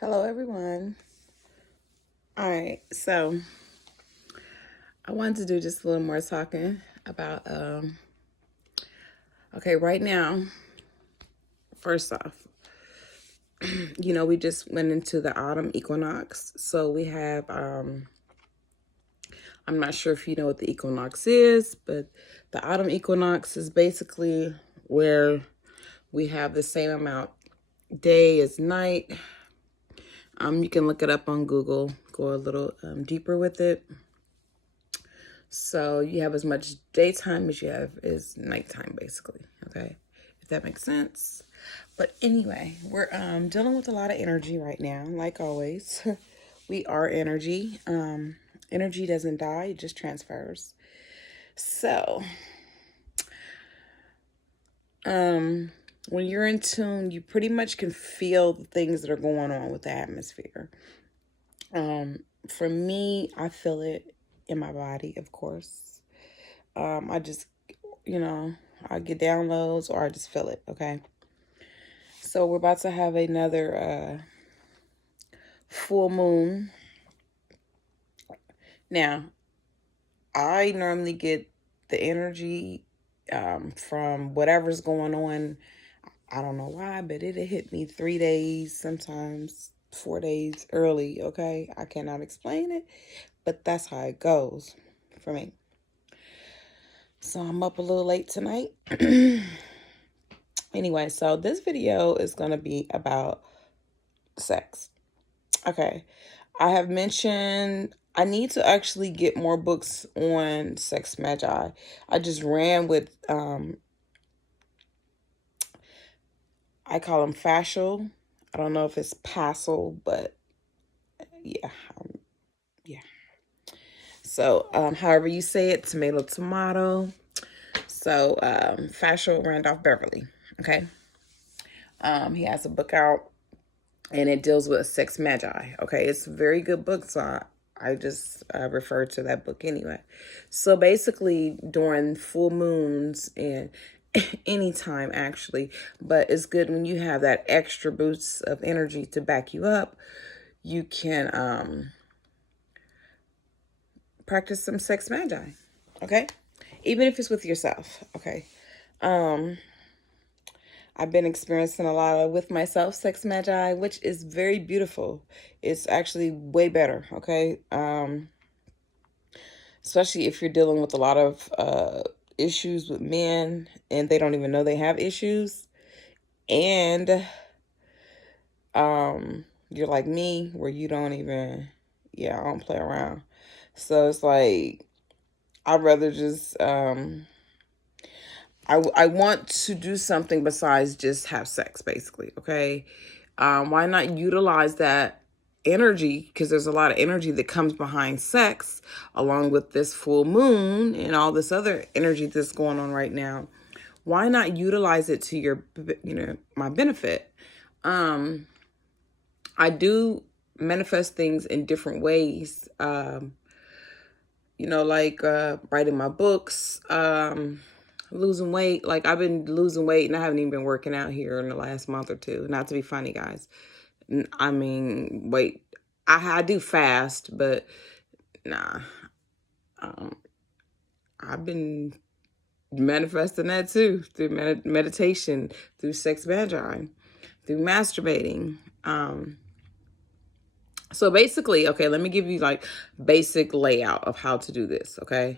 Hello, everyone. All right, so I wanted to do just a little more talking about. Okay, right now, first off, we just went into the autumn equinox, so we have. I'm not sure if you know what the equinox is, but the autumn equinox is basically where we have the same amount day as night. You can look it up on Google. Go a little deeper with it. So you have as much daytime as you have is nighttime, basically. Okay, if that makes sense. But anyway, we're dealing with a lot of energy right now. Like always, we are energy. Energy doesn't die; it just transfers. So, when you're in tune, you pretty much can feel the things that are going on with the atmosphere. For me, I feel it in my body, of course. I just, you know, I get downloads or I just feel it. Okay. So we're about to have another full moon. Now, I normally get the energy from whatever's going on. I don't know why, but it'll hit me 3 days, sometimes 4 days early. Okay. I cannot explain it, but that's how it goes for me. So I'm up a little late tonight. Anyway, so this video is going to be about sex. Okay. I have mentioned I need to actually get more books on sex magi. I just ran with I call them fascial. I don't know if it's passel, but yeah. Yeah. So, however you say it, tomato, tomato. So, fascial Randolph Beverly. Okay. He has a book out and it deals with sex magi. Okay, it's a very good book, so I just refer to that book anyway. So basically, during full moons and anytime actually, but it's good when you have that extra boost of energy to back you up. You can practice some sex magi. Okay, even if it's with yourself. Okay. I've been experiencing a lot of with myself sex magi, which is very beautiful. It's actually way better, okay? Especially if you're dealing with a lot of issues with men and they don't even know they have issues. And you're like me where you don't even, yeah, I don't play around. So it's like, I'd rather just, I want to do something besides just have sex, basically, okay? Why not utilize that energy? Because there's a lot of energy that comes behind sex, along with this full moon and all this other energy that's going on right now. Why not utilize it to your, my benefit? I do manifest things in different ways. Like writing my books, losing weight. Like I've been losing weight and I haven't even been working out here in the last month or two. Not to be funny, guys. I mean, wait, I do fast, but nah. I've been manifesting that too through meditation, through sex magi, through masturbating. So basically, okay, let me give you like basic layout of how to do this. Okay.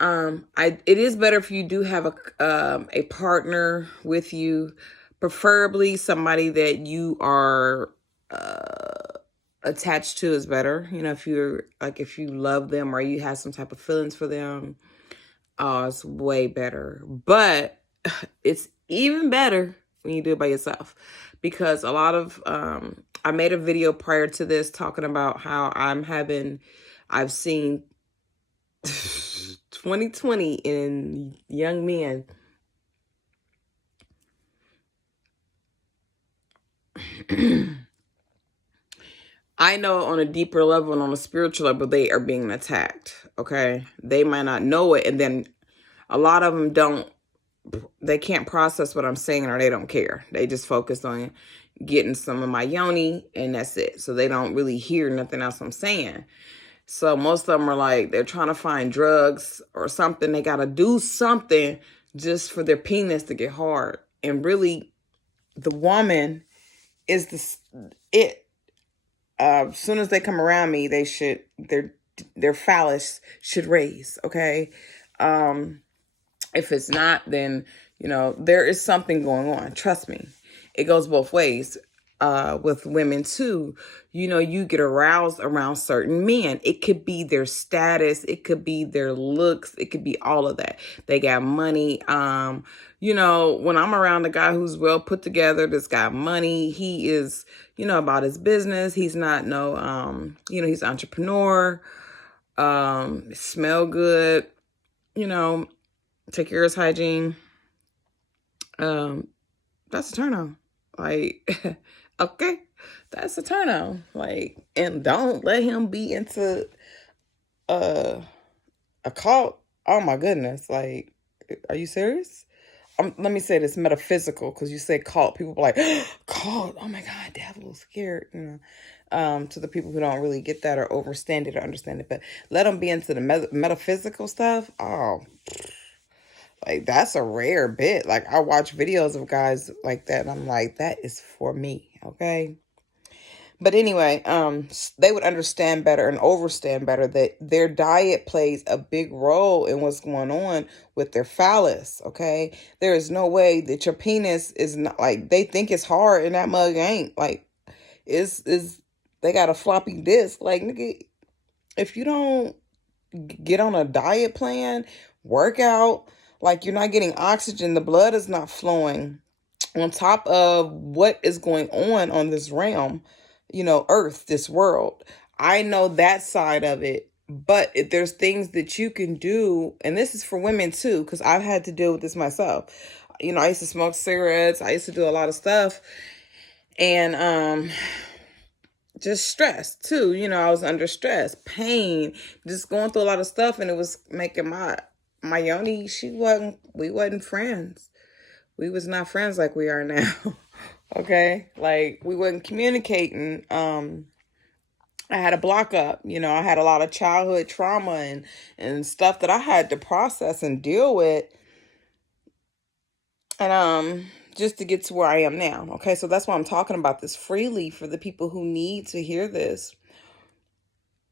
It is better if you do have a partner with you, preferably somebody that you are attached to is better. If you love them or you have some type of feelings for them, it's way better. But it's even better when you do it by yourself, because a lot of I made a video prior to this talking about how I've seen 2020 in young men. I know on a deeper level and on a spiritual level, they are being attacked. Okay. They might not know it. And then a lot of them they can't process what I'm saying or they don't care. They just focus on, getting some of my yoni, and that's it. So they don't really hear nothing else I'm saying. So most of them are like, they're trying to find drugs or something. They got to do something just for their penis to get hard. And really, the woman is it. As soon as they come around me, their phallus should raise. Okay. If it's not, then there is something going on. Trust me, it goes both ways. With women too, you get aroused around certain men. It could be their status, it could be their looks, it could be all of that. They got money. When I'm around a guy who's well put together, that's got money, he is, about his business. He's not he's an entrepreneur. Smell good. Take care of his hygiene. That's a turn on. Like, okay, that's a turn on. Like, and don't let him be into a cult. Oh my goodness. Like, are you serious? Let me say this, metaphysical, because you say cult, people are like, cult, oh my God, devil, scared, to the people who don't really get that or understand it, but let them be into the metaphysical stuff. Oh, like, that's a rare bit. Like, I watch videos of guys like that, and I'm like, that is for me, okay? But anyway, they would understand better and overstand better that their diet plays a big role in what's going on with their phallus, okay? There is no way that your penis is not, like, they think it's hard and that mug ain't. Like, is they got a floppy disc. Like, nigga, if you don't get on a diet plan, work out, like, you're not getting oxygen, the blood is not flowing, on top of what is going on this realm, earth, this world. I know that side of it, but if there's things that you can do, and this is for women too, because I've had to deal with this myself. I used to smoke cigarettes, I used to do a lot of stuff, and just stress too. I was under stress, pain, just going through a lot of stuff, and it was making my yoni, we wasn't friends. We was not friends like we are now. Okay? Like, we wasn't communicating. I had a block up. I had a lot of childhood trauma and stuff that I had to process and deal with. And just to get to where I am now. Okay? So that's why I'm talking about this freely, for the people who need to hear this.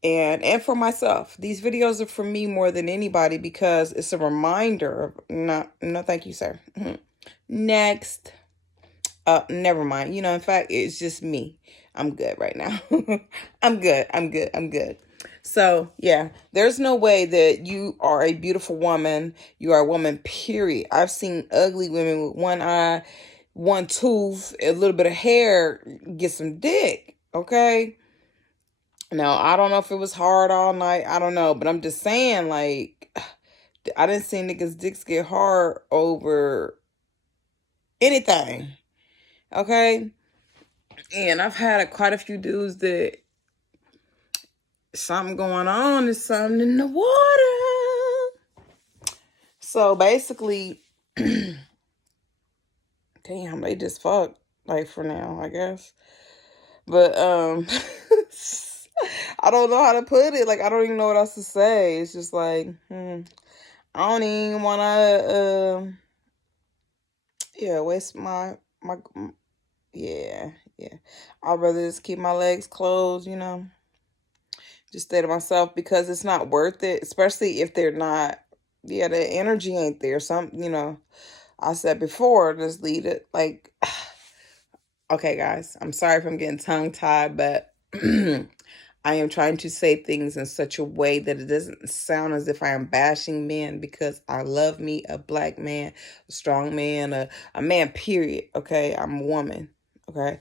And for myself. These videos are for me more than anybody, because it's a reminder. No, thank you, sir. Next. Never mind. In fact, it's just me. I'm good right now. I'm good. So, yeah, there's no way that you are a beautiful woman. You are a woman, period. I've seen ugly women with one eye, one tooth, a little bit of hair, get some dick, okay? Now, I don't know if it was hard all night. I don't know, but I'm just saying, like, I didn't see niggas' dicks get hard over anything. Okay? And I've had quite a few dudes that something going on, is something in the water. So basically, damn, they just fucked, like, for now, I guess. But I don't know how to put it. Like, I don't even know what else to say. It's just like, I don't even wanna waste my yeah. I'd rather just keep my legs closed, just stay to myself, because it's not worth it, especially if they're not, the energy ain't there. I said before, just leave it. Like, okay, guys, I'm sorry if I'm getting tongue tied, but I am trying to say things in such a way that it doesn't sound as if I am bashing men, because I love me a black man, a strong man, a man, period. Okay, I'm a woman. Okay,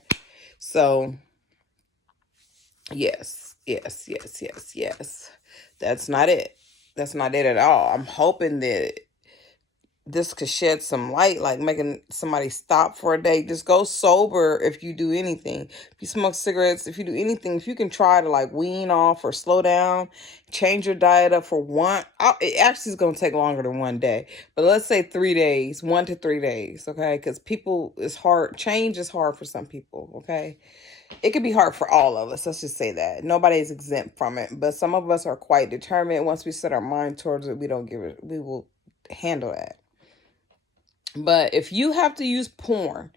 so yes. That's not it. That's not it at all. I'm hoping that this could shed some light, like making somebody stop for a day. Just go sober if you do anything. If you smoke cigarettes, if you do anything, if you can try to like wean off or slow down, change your diet up for it actually is going to take longer than 1 day. But let's say 3 days, 1 to 3 days, okay? Because it's hard. Change is hard for some people, okay? It could be hard for all of us. Let's just say that. Nobody is exempt from it. But some of us are quite determined. Once we set our mind towards it, we will handle that. But if you have to use porn,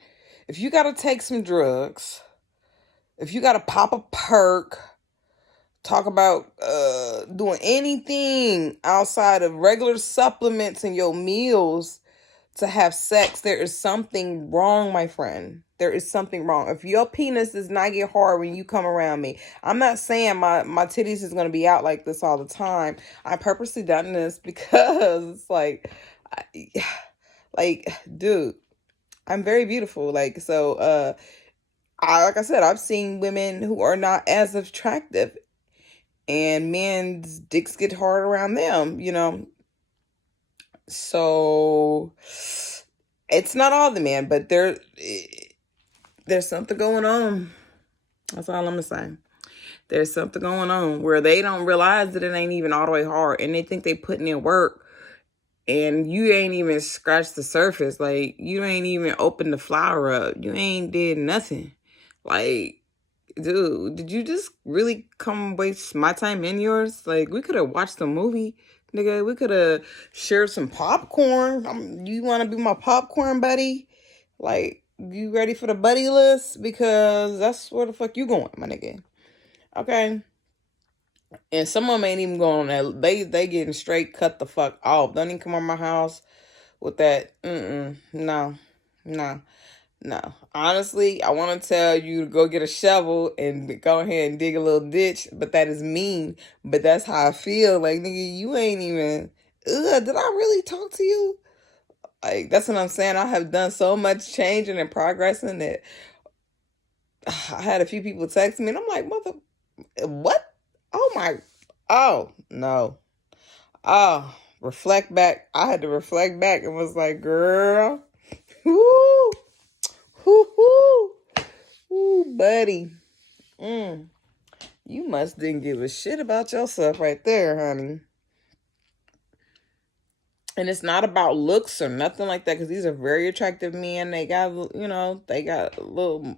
if you got to take some drugs, if you got to pop a perk, talk about doing anything outside of regular supplements in your meals to have sex, there is something wrong, my friend. There is something wrong. If your penis does not get hard when you come around me, I'm not saying my titties is going to be out like this all the time. I purposely done this because it's like... like, dude, I'm very beautiful. Like, so, like I said, I've seen women who are not as attractive, and men's dicks get hard around them, you know. So, it's not all the men, but there's something going on. That's all I'm gonna say. There's something going on where they don't realize that it ain't even all the way hard, and they think they putting in work. And you ain't even scratched the surface. Like, you ain't even opened the flower up. You ain't did nothing. Like, dude, did you just really come waste my time and yours? Like, we could have watched a movie, nigga. We could have shared some popcorn. You want to be my popcorn buddy? Like, you ready for the buddy list? Because that's where the fuck you going, my nigga. Okay? And some of them ain't even going on that. They getting straight cut the fuck off. Don't even come on my house with that. No. Honestly, I want to tell you to go get a shovel and go ahead and dig a little ditch, but that is mean. But that's how I feel. Like, nigga, you ain't even... did I really talk to you? Like, that's what I'm saying. I have done so much changing and progressing that I had a few people text me, and I'm like, what? Oh, no. Oh, reflect back. I had to reflect back and was like, girl, whoo, buddy. You must didn't give a shit about yourself right there, honey. And it's not about looks or nothing like that, because these are very attractive men. They got, they got a little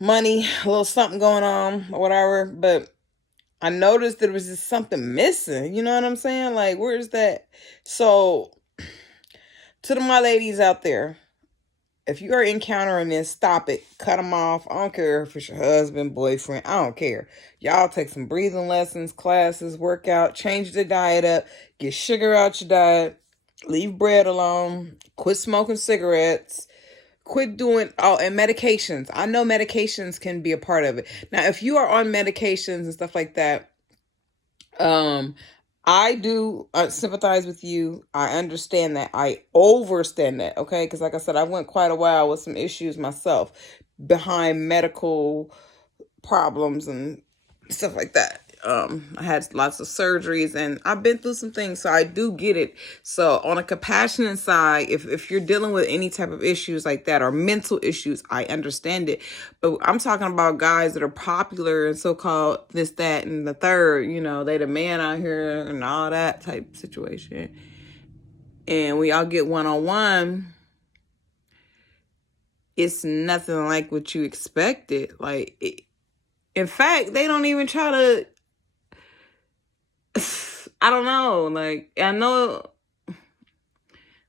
money, a little something going on or whatever, but I noticed there was just something missing. You know what I'm saying? Like, where's that? So, to my ladies out there, if you are encountering this, stop it. Cut them off. I don't care if it's your husband, boyfriend. I don't care. Y'all take some breathing lessons, classes, workout, change the diet up, get sugar out your diet, leave bread alone, quit smoking cigarettes, quit doing and medications. I know medications can be a part of it. Now, if you are on medications and stuff like that, I do sympathize with you. I understand that. I overstand that, okay? Because like I said, I went quite a while with some issues myself behind medical problems and stuff like that. I had lots of surgeries and I've been through some things, so I do get it. So on a compassionate side, if you're dealing with any type of issues like that or mental issues, I understand it. But I'm talking about guys that are popular and so-called this, that, and the third, they the man out here and all that type situation. And we all get one-on-one, it's nothing like what you expected. Like, in fact, they don't even try to... I don't know. Like, I know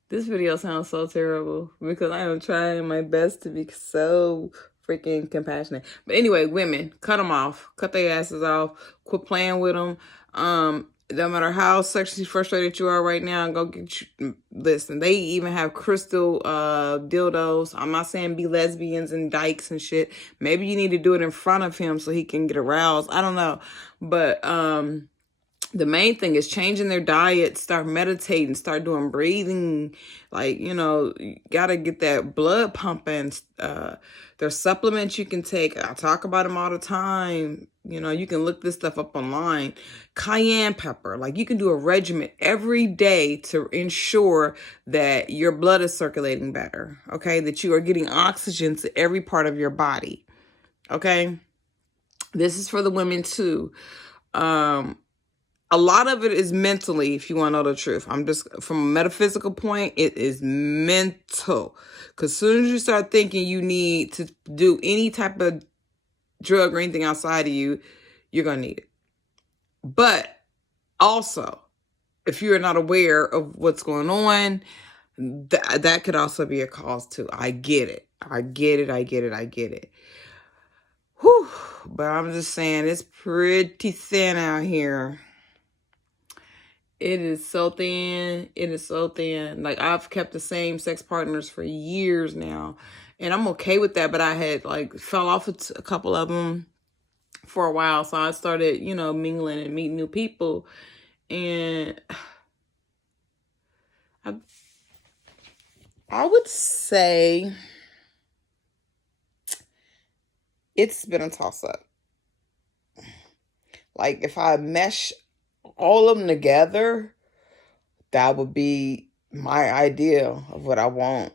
this video sounds so terrible because I am trying my best to be so freaking compassionate. But anyway, women, cut them off. Cut their asses off. Quit playing with them. No matter how sexually frustrated you are right now, go get you... Listen, they even have crystal dildos. I'm not saying be lesbians and dykes and shit. Maybe you need to do it in front of him so he can get aroused. I don't know. But the main thing is changing their diet, start meditating, start doing breathing. Like, you gotta get that blood pumping. There's supplements you can take. I talk about them all the time. You can look this stuff up online. Cayenne pepper. Like, you can do a regimen every day to ensure that your blood is circulating better. Okay. That you are getting oxygen to every part of your body. Okay. This is for the women too. A lot of it is mentally, if you want to know the truth. I'm just, from a metaphysical point, it is mental. Because as soon as you start thinking you need to do any type of drug or anything outside of you, you're going to need it. But also, if you're not aware of what's going on, that could also be a cause too. I get it. I get it. Whew. But I'm just saying, it's pretty thin out here. It is so thin. Like, I've kept the same sex partners for years now, and I'm okay with that. But I had fell off with a couple of them for a while, so I started, mingling and meeting new people, and I would say it's been a toss-up. Like, if I mesh all of them together, that would be my idea of what I want.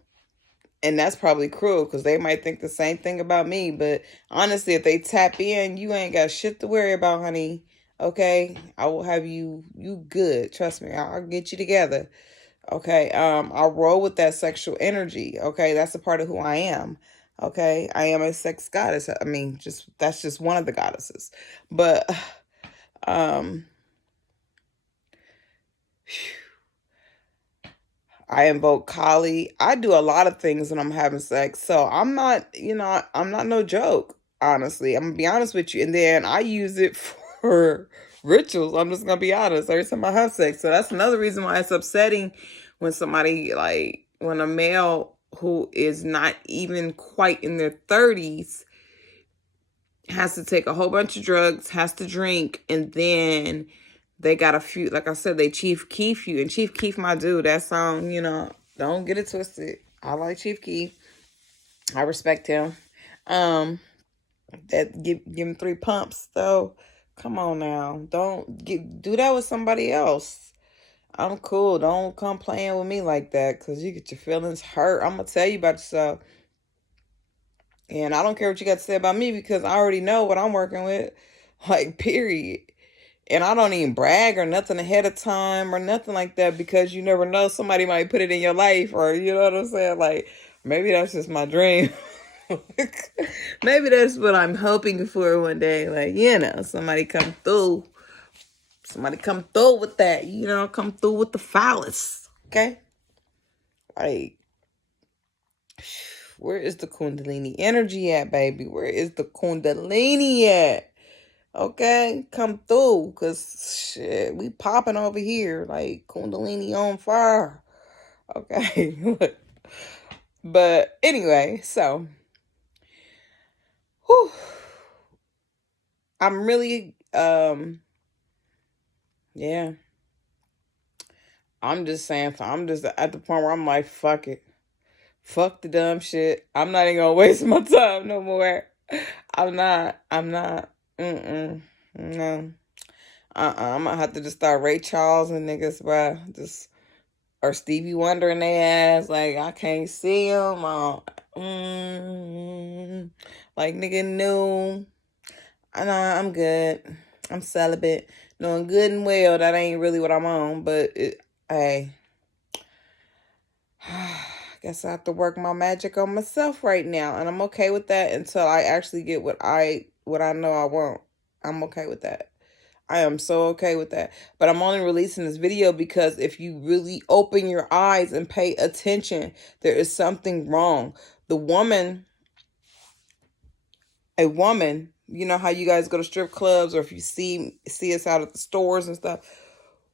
And that's probably cruel because they might think the same thing about me. But honestly, if they tap in, you ain't got shit to worry about, honey. Okay? I will have you good. Trust me. I'll get you together. Okay? I'll roll with that sexual energy. Okay? That's a part of who I am. Okay? I am a sex goddess. I mean, that's just one of the goddesses. But I invoke Kali. I do a lot of things when I'm having sex. So I'm not, I'm not no joke, honestly. I'm going to be honest with you. And then I use it for rituals. I'm just going to be honest. Every time I have sex. So that's another reason why it's upsetting when somebody, when a male who is not even quite in their 30s has to take a whole bunch of drugs, has to drink, and then they got a few, like I said, they Chief Keef you. And Chief Keef, my dude, that song, don't get it twisted. I like Chief Keef. I respect him. That give him 3 pumps, though. Come on now. Do that with somebody else. I'm cool. Don't come playing with me like that, because you get your feelings hurt. I'm going to tell you about yourself. And I don't care what you got to say about me, because I already know what I'm working with. Period. And I don't even brag or nothing ahead of time or nothing like that, because you never know, somebody might put it in your life, or you know what I'm saying? Maybe that's just my dream. Maybe that's what I'm hoping for one day. Somebody come through. Somebody come through with that, come through with the phallus. Okay? Where is the Kundalini energy at, baby? Where is the Kundalini at? Okay, come through, cause shit, we popping over here like Kundalini on fire. Okay, but anyway, so, I'm really, yeah. I'm just saying, I'm just at the point where I'm like, fuck it, fuck the dumb shit. I'm not even gonna waste my time no more. I'm not. No. I'm gonna have to just start Ray Charles and niggas, bro. Or Stevie Wonder in their ass. I can't see them. Nigga, no. Nah, I'm good. I'm celibate. Knowing good and well that ain't really what I'm on. But, hey. Guess I have to work my magic on myself right now. And I'm okay with that until I actually get what I know I want. I'm okay with that. I am so okay with that. But I'm only releasing this video because if you really open your eyes and pay attention, there is something wrong. A woman, you know how you guys go to strip clubs, or if you see us out at the stores and stuff,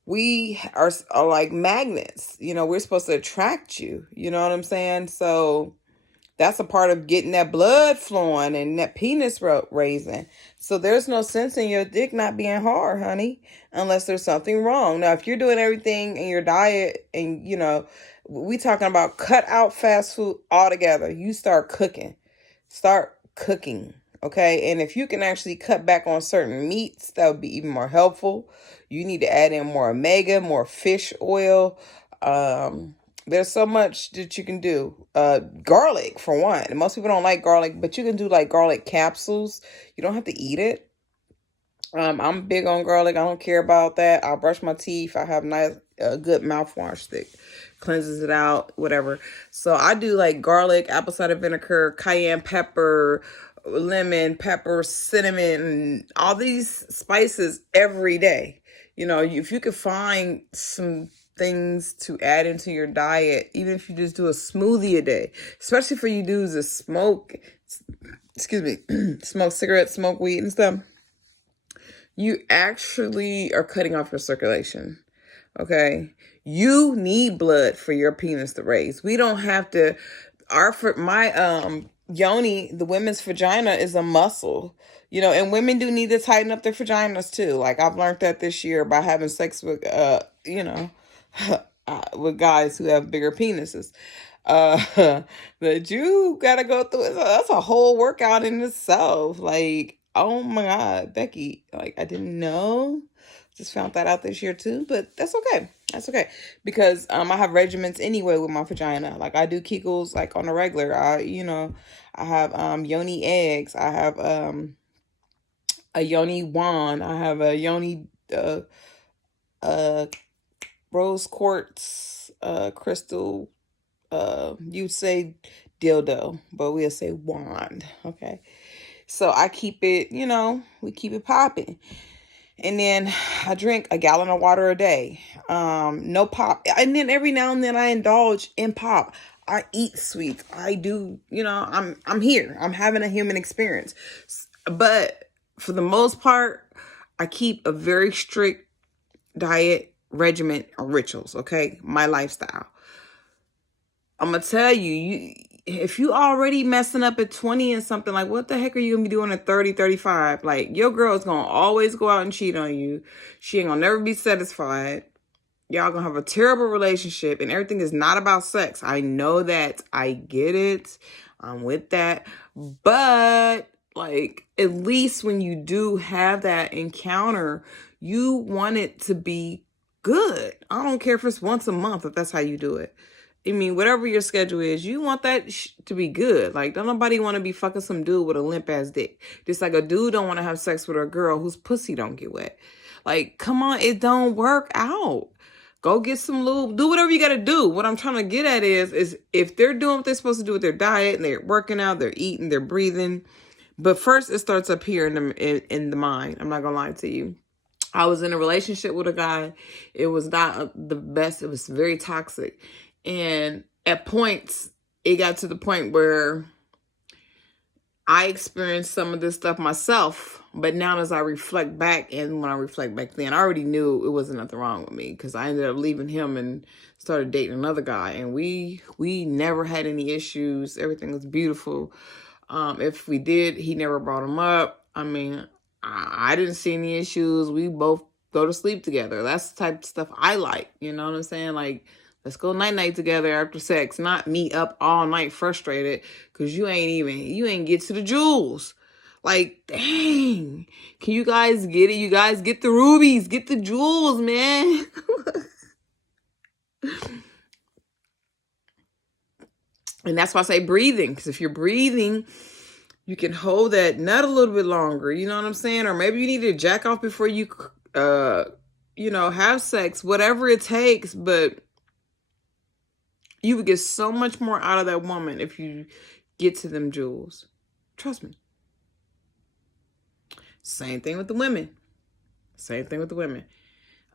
we are like magnets. We're supposed to attract you. You know what I'm saying? So That's a part of getting that blood flowing and that penis raising. So there's no sense in your dick not being hard, honey, unless there's something wrong. Now, if you're doing everything in your diet and, we talking about cut out fast food altogether, you start cooking. Start cooking, okay? And if you can actually cut back on certain meats, that would be even more helpful. You need to add in more omega, more fish oil. There's so much that you can do. Garlic, for one. And most people don't like garlic, but you can do like garlic capsules. You don't have to eat it. I'm big on garlic. I don't care about that. I'll brush my teeth. I have good mouthwash that cleanses it out, whatever. So I do like garlic, apple cider vinegar, cayenne pepper, lemon, pepper, cinnamon, all these spices every day. If you could find some things to add into your diet, even if you just do a smoothie a day, especially for you dudes that smoke, smoke cigarettes, smoke weed and stuff, you actually are cutting off your circulation. Okay? You need blood for your penis to raise. We don't have to. My yoni, the women's vagina, is a muscle. And women do need to tighten up their vaginas too. Like, I've learned that this year by having sex with with guys who have bigger penises. That you gotta go through. That's a whole workout in itself. Like, oh my God, Becky, like, I didn't know. Just found that out this year too, but that's okay. That's okay. Because I have regimens anyway with my vagina. Like, I do Kegels like on a regular. I have yoni eggs. I have a yoni wand. I have a yoni rose quartz crystal, you'd say dildo, but we'll say wand. Okay. So I keep it, we keep it popping. And then I drink a gallon of water a day. No pop. And then every now and then I indulge in pop. I eat sweets. I do, I'm here. I'm having a human experience. But for the most part, I keep a very strict diet, regimen, or rituals, okay? My lifestyle. I'm going to tell you, if you already messing up at 20 and something, like, what the heck are you going to be doing at 30, 35? Like, your girl is going to always go out and cheat on you. She ain't going to never be satisfied. Y'all going to have a terrible relationship, and everything is not about sex. I know that. I get it. I'm with that. But, like, at least when you do have that encounter, you want it to be good. I don't care if it's once a month, if that's how you do it. I mean, whatever your schedule is, you want that to be good. Like, don't nobody want to be fucking some dude with a limp ass dick. Just like a dude don't want to have sex with a girl whose pussy don't get wet. Like, come on, it don't work out. Go get some lube. Do whatever you got to do. What I'm trying to get at is if they're doing what they're supposed to do with their diet and they're working out, they're eating, they're breathing. But first, it starts up here in the mind. I'm not gonna lie to you. I was in a relationship with a guy. It was not the best. It was very toxic. And at points, it got to the point where I experienced some of this stuff myself. But now as I reflect back, and when I reflect back then, I already knew it wasn't nothing wrong with me, because I ended up leaving him and started dating another guy. And we never had any issues. Everything was beautiful. If we did, he never brought him up. I mean, I didn't see any issues. We both go to sleep together. That's the type of stuff I like. You know what I'm saying? Like, let's go night-night together after sex, not me up all night frustrated because you ain't get to the jewels. Like, dang. Can you guys get it? You guys get the rubies. Get the jewels, man. And that's why I say breathing. Because if you're breathing, you can hold that nut a little bit longer. You know what I'm saying? Or maybe you need to jack off before you, have sex. Whatever it takes. But you would get so much more out of that woman if you get to them jewels. Trust me. Same thing with the women.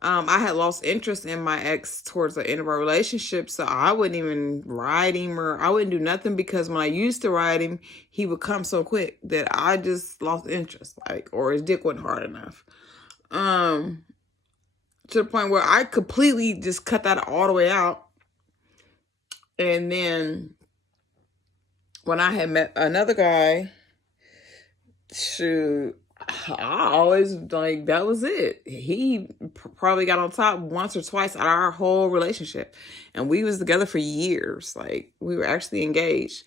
I had lost interest in my ex towards the end of our relationship, so I wouldn't even ride him, or I wouldn't do nothing, because when I used to ride him, he would come so quick that I just lost interest, or his dick wasn't hard enough. To the point where I completely just cut that all the way out. And then when I had met another guy, shoot, I always like that was it. He probably got on top once or twice out of our whole relationship, and we was together for years. Like we were actually engaged,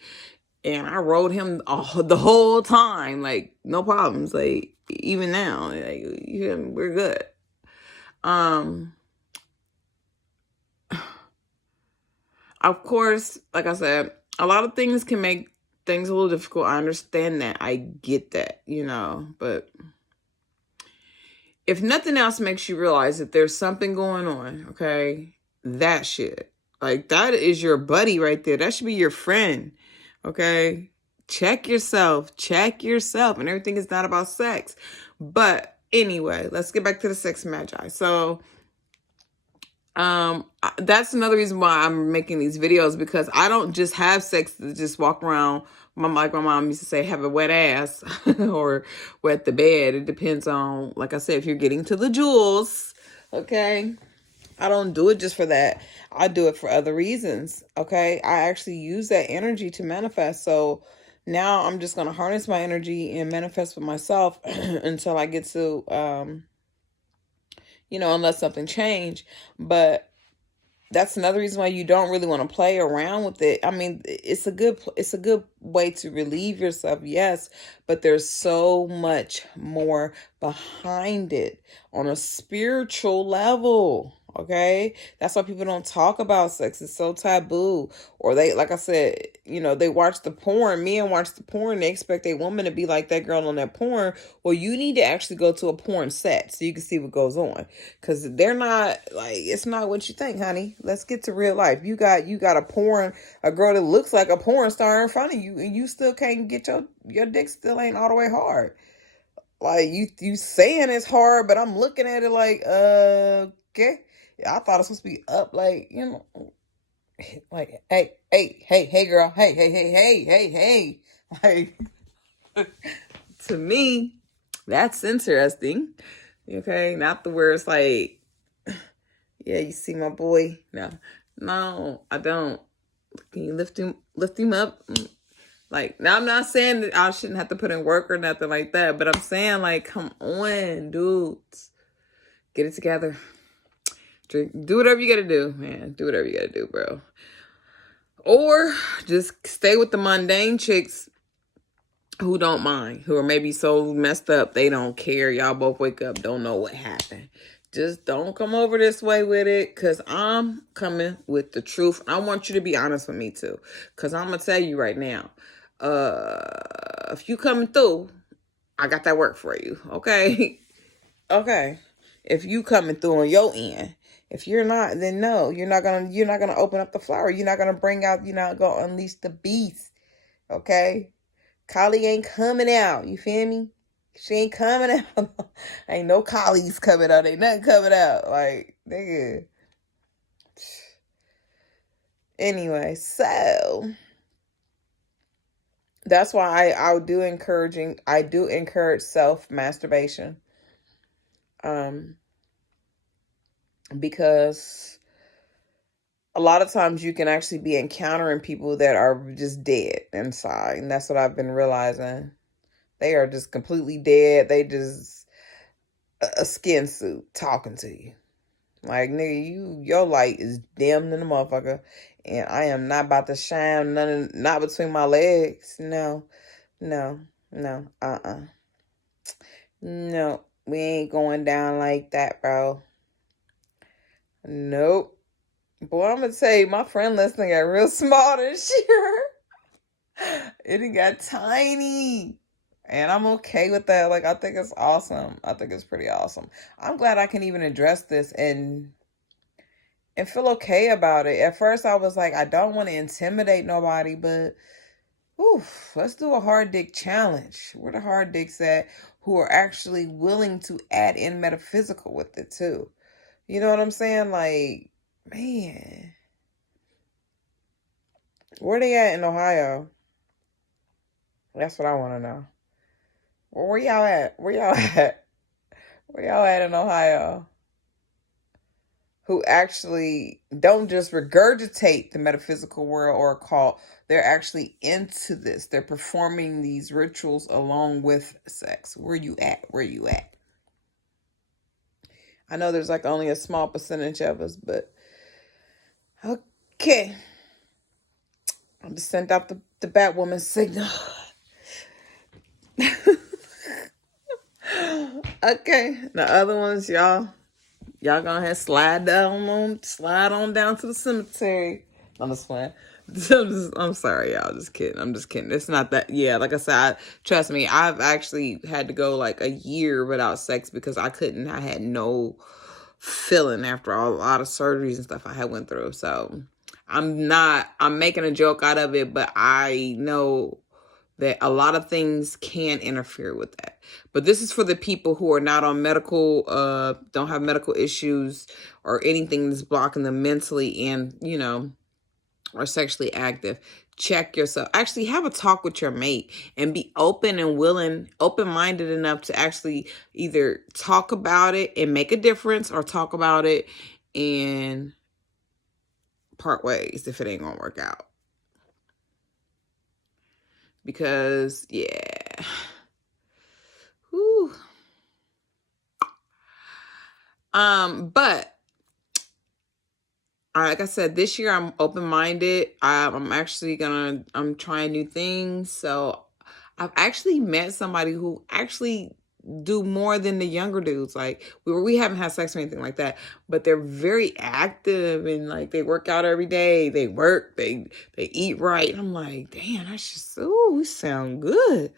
and I rode him the whole time, like no problems. Like even now, like yeah, we're good. Um, of course, like I said, a lot of things can make things a little difficult. I understand that. I get that, but if nothing else makes you realize that there's something going on, okay, that shit. Like, that is your buddy right there. That should be your friend, okay? Check yourself. Check yourself. And everything is not about sex. But anyway, let's get back to the sex magi. So, that's another reason why I'm making these videos, because I don't just have sex to just walk around. Like my mom used to say, have a wet ass or wet the bed. It depends on, like I said, if you're getting to the jewels, okay? I don't do it just for that. I do it for other reasons, okay? I actually use that energy to manifest. So now I'm just going to harness my energy and manifest with myself until I get to, unless something change. But that's another reason why you don't really want to play around with it. I mean, it's a good way to relieve yourself, yes, but there's so much more behind it on a spiritual level. Okay, that's why people don't talk about sex. It's so taboo. Or they, like I said, they watch the porn. Men watch the porn. They expect a woman to be like that girl on that porn. Well, you need to actually go to a porn set so you can see what goes on. Because they're not, like, it's not what you think, honey. Let's get to real life. You got a girl that looks like a porn star in front of you, and you still can't get your dick still ain't all the way hard. Like, you saying it's hard, but I'm looking at it like, okay. I thought it was supposed to be up, like, like, hey, girl, hey. Like, to me, that's interesting. Okay, not the words like, yeah, you see my boy. No, I don't. Can you lift him up? Like, now I'm not saying that I shouldn't have to put in work or nothing like that, but I'm saying, like, come on, dudes, get it together. Do whatever you gotta do, man. Do whatever you gotta do, bro. Or just stay with the mundane chicks who don't mind, who are maybe so messed up they don't care. Y'all both wake up, don't know what happened. Just don't come over this way with it, because I'm coming with the truth. I want you to be honest with me too, because I'm gonna tell you right now, if you coming through, I got that work for you, okay? Okay. If you coming through on your end. If you're not, then no, you're not gonna open up the flower. You're not gonna bring out, you're not gonna unleash the beast. Okay? Kali ain't coming out. You feel me? She ain't coming out. Ain't no Kali's coming out. Ain't nothing coming out. Like, nigga. Anyway, so that's why I do encourage self masturbation. Because a lot of times you can actually be encountering people that are just dead inside. And that's what I've been realizing. They are just completely dead. They just a skin suit talking to you. Like, nigga, your light is dim in the motherfucker. And I am not about to shine not between my legs. No. No, we ain't going down like that, bro. Nope. Boy, I'm gonna tell you, my friend listening got real small this year. It got tiny. And I'm okay with that. Like, I think it's awesome. I think it's pretty awesome. I'm glad I can even address this and feel okay about it. At first, I was like, I don't want to intimidate nobody, but let's do a hard dick challenge. Where the hard dicks at who are actually willing to add in metaphysical with it too? You know what I'm saying? Like, man, where they at in Ohio? That's what I want to know. Well, where y'all at? Where y'all at? Where y'all at in Ohio? who actually don't just regurgitate the metaphysical world or occult. They're actually into this. They're performing these rituals along with sex. Where you at? Where you at? I know there's like only a small percentage of us, but okay. I just sent out the Batwoman signal. Okay. The other ones, y'all go ahead, slide on down to the cemetery. I'm just playing. I'm sorry, y'all. Just kidding. I'm just kidding. It's not that. Yeah, like I said, trust me. I've actually had to go like a year without sex because I couldn't. I had no feeling after a lot of surgeries and stuff I had went through. So I'm making a joke out of it, but I know that a lot of things can interfere with that. But this is for the people who are not on medical, don't have medical issues or anything that's blocking them mentally and, are sexually active. Check yourself. Actually, have a talk with your mate and be open and willing, open-minded enough to actually either talk about it and make a difference or talk about it and part ways if it ain't gonna work out. Because, yeah. Whew. But like I said, this year I'm open-minded. I'm trying new things. So I've actually met somebody who actually do more than the younger dudes. Like we haven't had sex or anything like that, but they're very active and like they work out every day. They work, they eat right. And I'm like, damn, that's just, we sound good.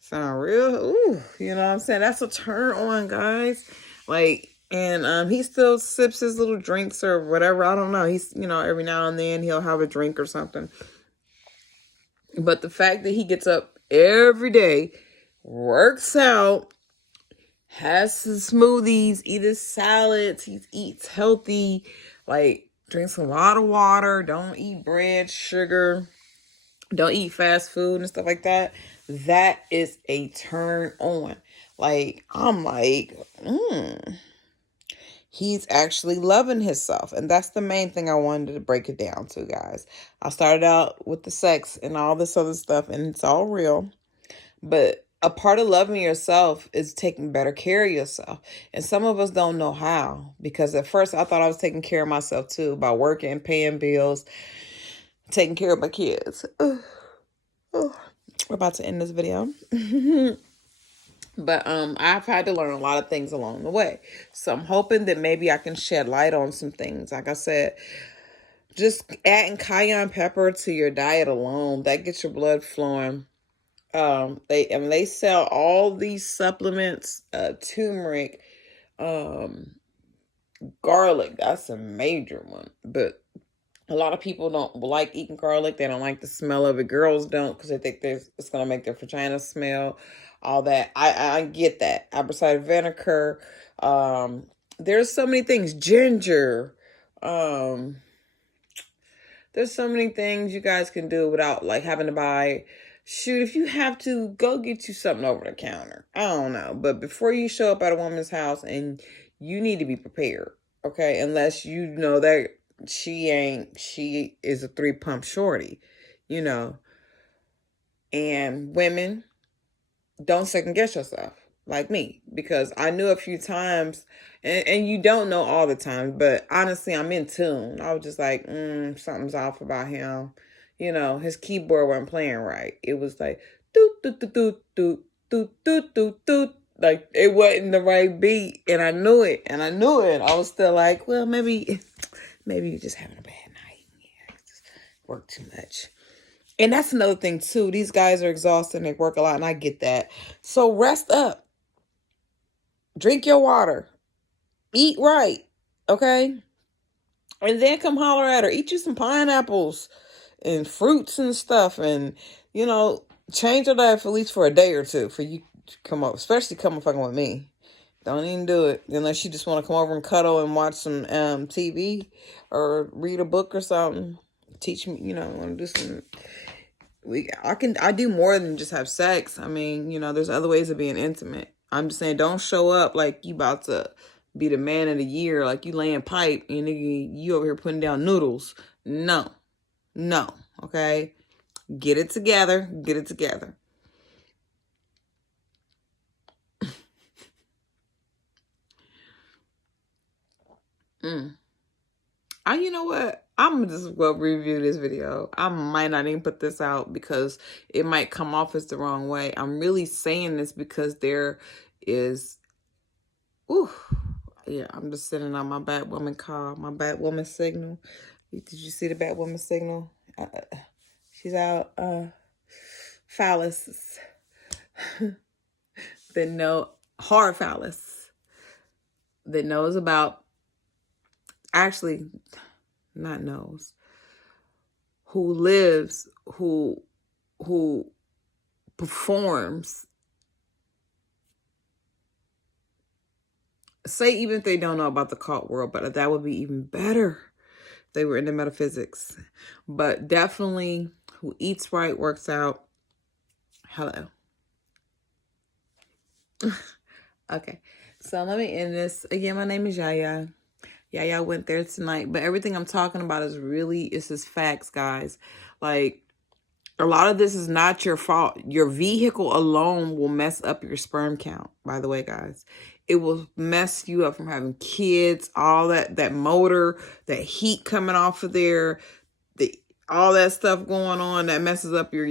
Sound real. Ooh, you know what I'm saying? That's a turn on, guys. Like, and he still sips his little drinks or whatever. I don't know. He's, every now and then he'll have a drink or something. But the fact that he gets up every day, works out, has some smoothies, eats his salads, he eats healthy, like drinks a lot of water, don't eat bread, sugar, don't eat fast food and stuff like that. That is a turn on. Like, I'm like, he's actually loving himself. And that's the main thing I wanted to break it down to, guys. I started out with the sex and all this other stuff, and it's all real. But a part of loving yourself is taking better care of yourself. And some of us don't know how. Because at first I thought I was taking care of myself too by working, paying bills, taking care of my kids. We're about to end this video. But I've had to learn a lot of things along the way. So I'm hoping that maybe I can shed light on some things. Like I said, just adding cayenne pepper to your diet alone, that gets your blood flowing. They sell all these supplements, turmeric, garlic. That's a major one. But a lot of people don't like eating garlic. They don't like the smell of it. Girls don't because they think it's going to make their vagina smell. All that. I get that. Apple cider vinegar. There's so many things. Ginger. There's so many things you guys can do without like having to buy. Shoot, if you have to, go get you something over the counter. I don't know. But before you show up at a woman's house, and you need to be prepared. Okay? Unless you know that she is a 3-pump shorty, and women, don't second guess yourself like me, because I knew a few times, and you don't know all the time, but honestly, I'm in tune. I was just like, something's off about him. His keyboard wasn't playing right. It was like doot doot doot doot doot doot doot doot doot. Like it wasn't the right beat, and I knew it. I was still like, well, maybe you're just having a bad night. Yeah, just work too much. And that's another thing too. These guys are exhausted and they work a lot, and I get that. So rest up. Drink your water. Eat right. Okay? And then come holler at her. Eat you some pineapples and fruits and stuff, and change your life at least for a day or two for you to come up, especially coming fucking with me. Don't even do it unless you just want to come over and cuddle and watch some TV or read a book or something. Teach me, want to do some. I do more than just have sex. I mean, there's other ways of being intimate. I'm just saying, don't show up like you about to be the man of the year, like you laying pipe and you over here putting down noodles. No, no, okay? Get it together. Get it together. You know what? I'm gonna just go review this video. I might not even put this out because it might come off as the wrong way. I'm really saying this because there is, ooh, yeah, I'm just sitting on my Batwoman call, my Batwoman signal. Did you see the Batwoman signal? She's out, phallus. That know, hard phallus. That knows about, actually, not knows, who lives, who performs. Say even if they don't know about the cult world, but that would be even better if they were into metaphysics. But definitely who eats right, works out. Hello. Okay, so let me end this. Again, my name is Yaya. Yaya went there tonight, but everything I'm talking about is really, it's just facts, guys. Like, a lot of this is not your fault. Your vehicle alone will mess up your sperm count, by the way, guys. It will mess you up from having kids, all that motor, that heat coming off of there, all that stuff going on that messes up your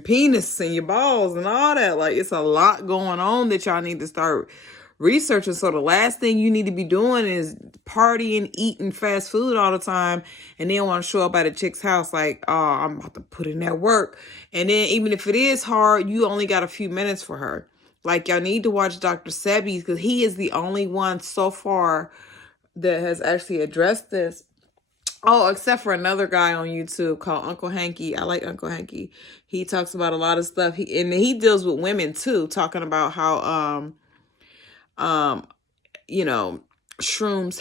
penis and your balls and all that. Like, it's a lot going on that y'all need to start researching. So the last thing you need to be doing is partying, eating fast food all the time, and then want to show up at a chick's house like, oh, I'm about to put in that work. And then even if it is hard, you only got a few minutes for her. Like, y'all need to watch Dr. Sebi, because he is the only one so far that has actually addressed this. Oh, except for another guy on YouTube called Uncle Hanky. I like Uncle Hanky. He talks about a lot of stuff. He deals with women too, talking about how you know, shrooms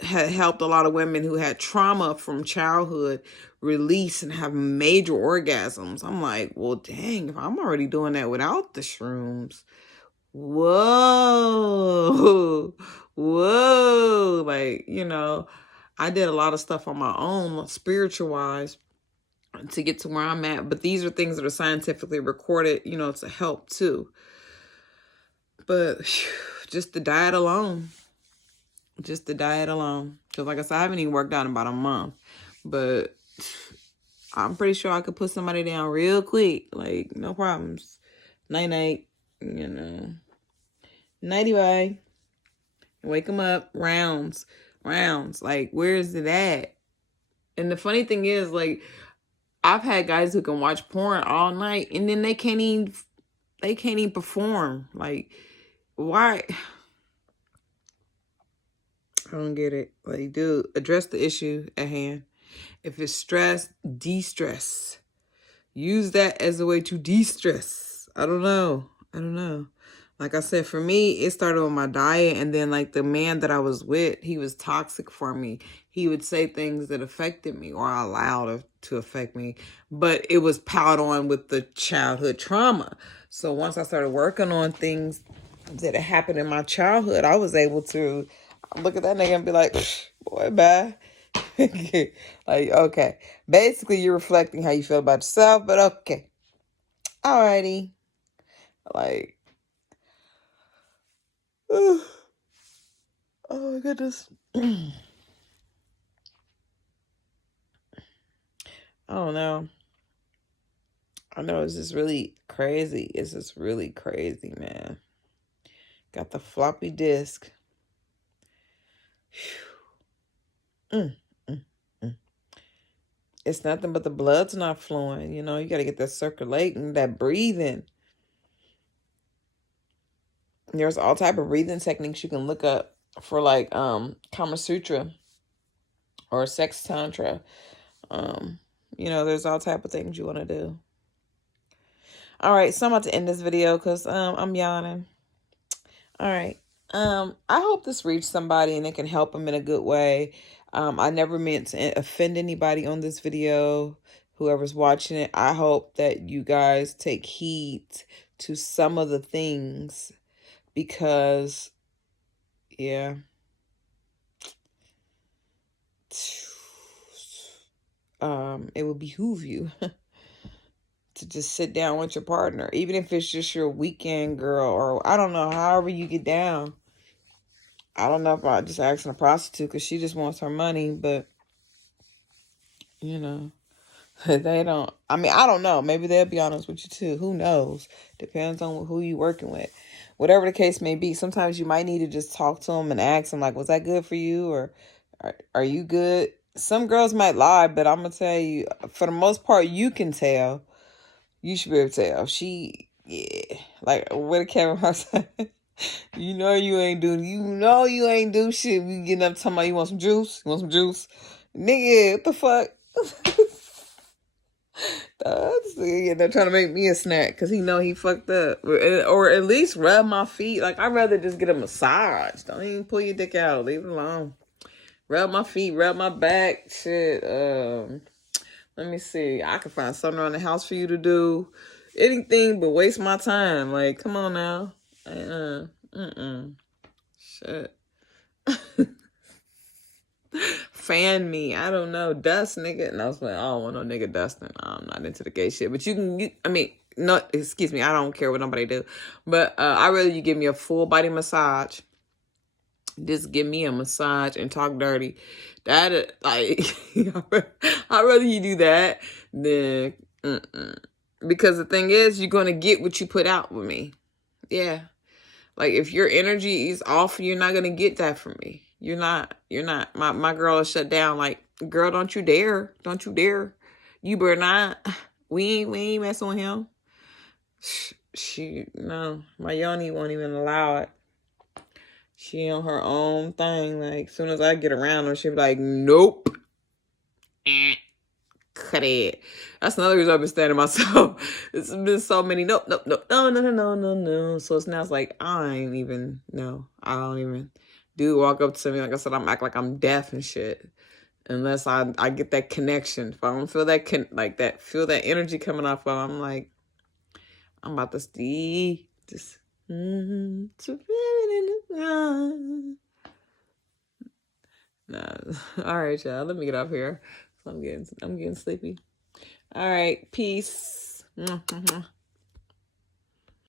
had helped a lot of women who had trauma from childhood release and have major orgasms. I'm like, well, dang, if I'm already doing that without the shrooms, whoa, whoa, like, you know, I did a lot of stuff on my own, spiritual wise, to get to where I'm at. But these are things that are scientifically recorded, you know, to help too. But just the diet alone. Just the diet alone. Because like I said, I haven't even worked out in about a month. But I'm pretty sure I could put somebody down real quick. Like, no problems. Night-night. You know. Nighty-bye. Wake them up. Rounds. Like, where is it at? And the funny thing is, like, I've had guys who can watch porn all night and then they can't even perform. Like, why? I don't get it. Like, dude, address the issue at hand. If it's stress, de-stress. Use that as a way to de-stress. I don't know. Like I said, for me, it started with my diet, and then like the man that I was with, he was toxic for me. He would say things that affected me or allowed to affect me, but it was piled on with the childhood trauma. So once I started working on things that had happened in my childhood, I was able to look at that nigga and be like, boy, bye. Like, okay. Basically, you're reflecting how you feel about yourself, but okay. Alrighty. Like, oh my goodness. I don't know. I know it's just really crazy. It's just really crazy, man. Got the floppy disk. It's nothing but the blood's not flowing. You know, you got to get that circulating, that breathing. There's all type of breathing techniques you can look up for, like Kama Sutra or sex tantra. You know, there's all type of things you want to do. All right, so I'm about to end this video because I'm yawning. All right. I hope this reached somebody and it can help them in a good way. I never meant to offend anybody on this video. Whoever's watching it, I hope that you guys take heed to some of the things, because Yeah. It would behoove you to just sit down with your partner, even if it's just your weekend girl, or I don't know, however you get down. I don't know if I just asking a prostitute because she just wants her money, but you know, they don't. I mean, I don't know. Maybe they'll be honest with you too. Who knows? Depends on who you working with. Whatever the case may be, sometimes you might need to just talk to them and ask them, like, was that good for you? Or are you good? Some girls might lie, but I'm going to tell you, for the most part, you can tell. You should be able to tell. Yeah. Like, what did Kevin Hart say? You ain't do shit. You getting up talking about you want some juice? You want some juice? Nigga, what the fuck? They're trying to make me a snack because he know he fucked up, or at least rub my feet. Like, I'd rather just get a massage. Don't even pull your dick out. Leave it alone. Rub my feet, rub my back. Shit. Let me see. I can find something around the house for you to do. Anything but waste my time. Like, come on now. Shit. Fan me. I don't know. Dust, nigga. And I was like, I don't want no nigga dusting. I'm not into the gay shit. But I mean, no, excuse me. I don't care what nobody do. But I rather you give me a full body massage. Just give me a massage and talk dirty. That, like, I'd rather you do that than, because the thing is, you're going to get what you put out with me. Yeah. Like, if your energy is off, you're not going to get that from me. You're not. My girl is shut down. Like, girl, don't you dare. Don't you dare. You better not. We ain't messing with him. No, my yoni won't even allow it. She on her own thing. Like, as soon as I get around her, she'll be like, nope. Cut it. That's another reason I've been standing myself. It's been so many no. So it's now it's like, I don't even walk up to me. Like I said, I'm act like I'm deaf and shit. Unless I get that connection. If I don't feel that feel that energy coming off of, I'm like, I'm about to see just no. All right, y'all. Let me get up here. I'm getting sleepy. All right, peace.